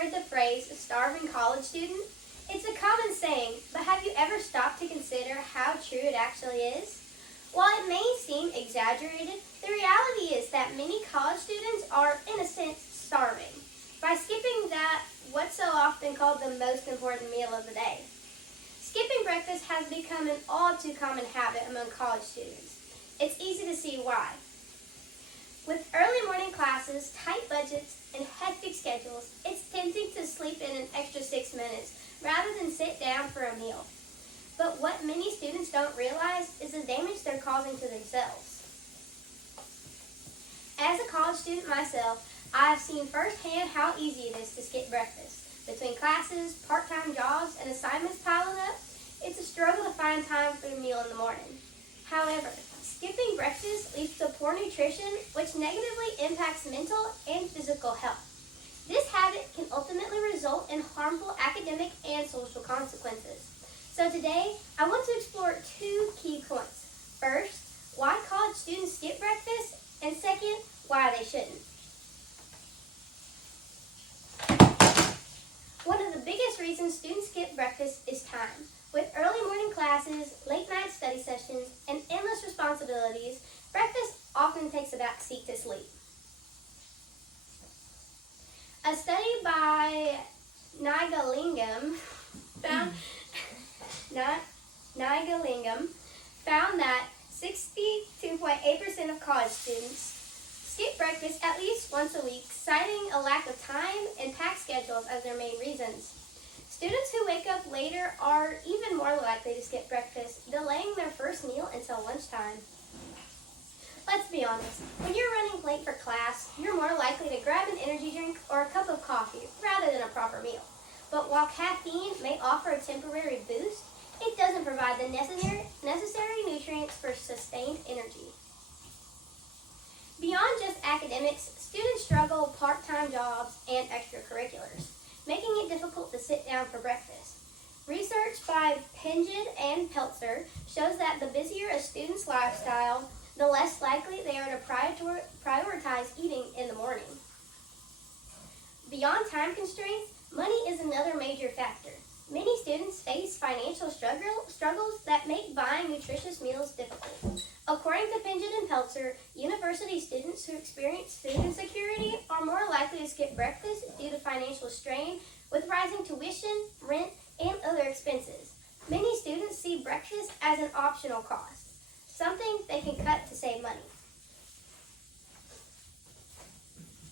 heard the phrase starving college student? It's a common saying, but have you ever stopped to consider how true it actually is? While it may seem exaggerated, the reality is that many college students are, in a sense, starving by skipping that what's so often called the most important meal of the day. Skipping breakfast has become an all too common habit among college students. It's easy to see why. With early morning classes, tight budgets, and hectic schedules, it's tempting to sleep in an extra 6 minutes rather than sit down for a meal. But what many students don't realize is the damage they're causing to themselves. As a college student myself, I have seen firsthand how easy it is to skip breakfast. Between classes, part-time jobs, and assignments piling up, it's a struggle to find time for a meal in the morning. However, skipping breakfast leads to poor nutrition, which negatively impacts mental and physical health. This habit can ultimately result in harmful academic and social consequences. So today, I want to explore 2 key points. First, why college students skip breakfast, and second, why they shouldn't. One of the biggest reasons students skip breakfast is time. With early morning classes, late night study sessions, and endless responsibilities, breakfast often takes a back seat to sleep. A study by Nigalingam found that 62.8% of college students skip breakfast at least once a week, citing a lack of time and packed schedules as their main reasons. Students who wake up later are even more likely to skip breakfast, delaying their first meal until lunchtime. Let's be honest, when you're running late for class, you're more likely to grab an energy drink or a cup of coffee rather than a proper meal. But while caffeine may offer a temporary boost, it doesn't provide the necessary nutrients for sustained energy. Beyond just academics, students struggle with part-time jobs and extracurriculars, making it difficult to sit down for breakfast. Research by Peschel and Peltzer shows that the busier a student's lifestyle, the less likely they are to prioritize eating in the morning. Beyond time constraints, money is another major factor. Many students face financial struggles that make buying nutritious meals difficult. According to Peschel and Peltzer, university students who experience food insecurity are more likely to skip breakfast due to financial strain, with rising tuition, rent, and other expenses. Many students see breakfast as an optional cost, something they can cut to save money.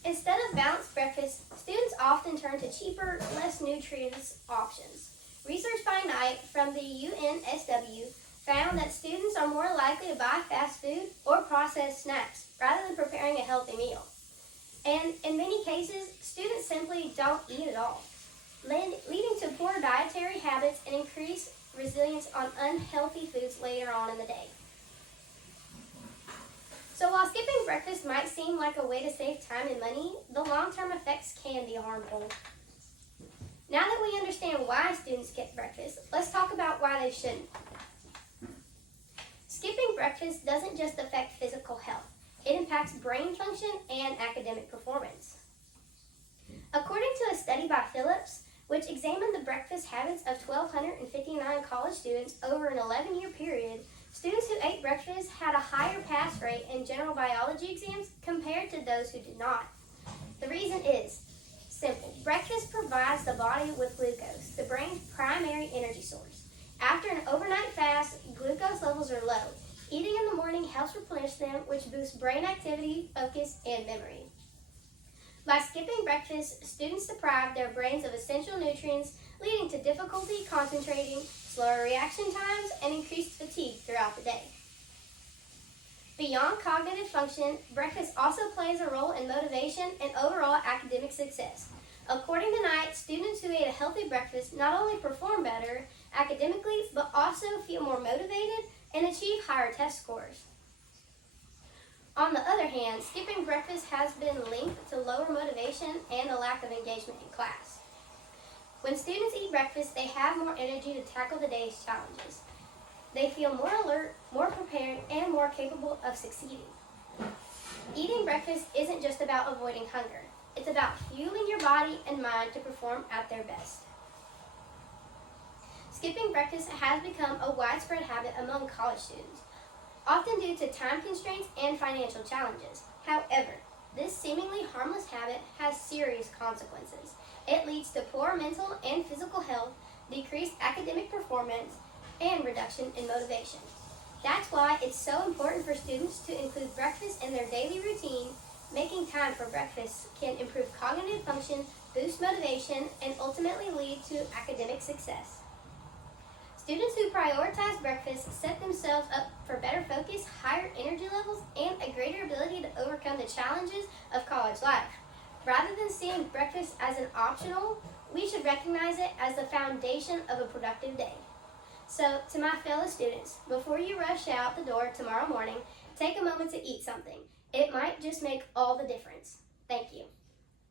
Instead of balanced breakfast, students often turn to cheaper, less nutritious options. Research by Knight from the UNSW found that students are more likely to buy fast food or processed snacks rather than preparing a healthy meal. And in many cases, students simply don't eat at all, leading to poor dietary habits and increased resilience on unhealthy foods later on in the day. So while skipping breakfast might seem like a way to save time and money, the long-term effects can be harmful. Now that we understand why students skip breakfast, let's talk about why they shouldn't. Skipping breakfast doesn't just affect physical health. It impacts brain function and academic performance. According to a study by Phillips, which examined the breakfast habits of 1,259 college students over an 11-year period, students who ate breakfast had a higher pass rate in general biology exams compared to those who did not. The reason is simple. Breakfast provides the body with glucose, the brain's primary energy source. After an overnight fast, glucose levels are low. Eating in the morning helps replenish them, which boosts brain activity, focus, and memory. By skipping breakfast, students deprive their brains of essential nutrients, leading to difficulty concentrating, slower reaction times, and increased fatigue throughout the day. Beyond cognitive function, breakfast also plays a role in motivation and overall academic success. According to Knight, students who ate a healthy breakfast not only perform better academically, but also feel more motivated and achieve higher test scores. On the other hand, skipping breakfast has been linked to lower motivation and a lack of engagement in class. When students eat breakfast, they have more energy to tackle the day's challenges. They feel more alert, more prepared, and more capable of succeeding. Eating breakfast isn't just about avoiding hunger. It's about fueling your body and mind to perform at their best. Skipping breakfast has become a widespread habit among college students, often due to time constraints and financial challenges. However, this seemingly harmless habit has serious consequences. It leads to poor mental and physical health, decreased academic performance, and reduction in motivation. That's why it's so important for students to include breakfast in their daily routine. Making time for breakfast can improve cognitive function, boost motivation, and ultimately lead to academic success. Students who prioritize breakfast set themselves up for better focus, higher energy levels, and a greater ability to overcome the challenges of college life. Rather than seeing breakfast as an optional, we should recognize it as the foundation of a productive day. So, to my fellow students, before you rush out the door tomorrow morning, take a moment to eat something. It might just make all the difference.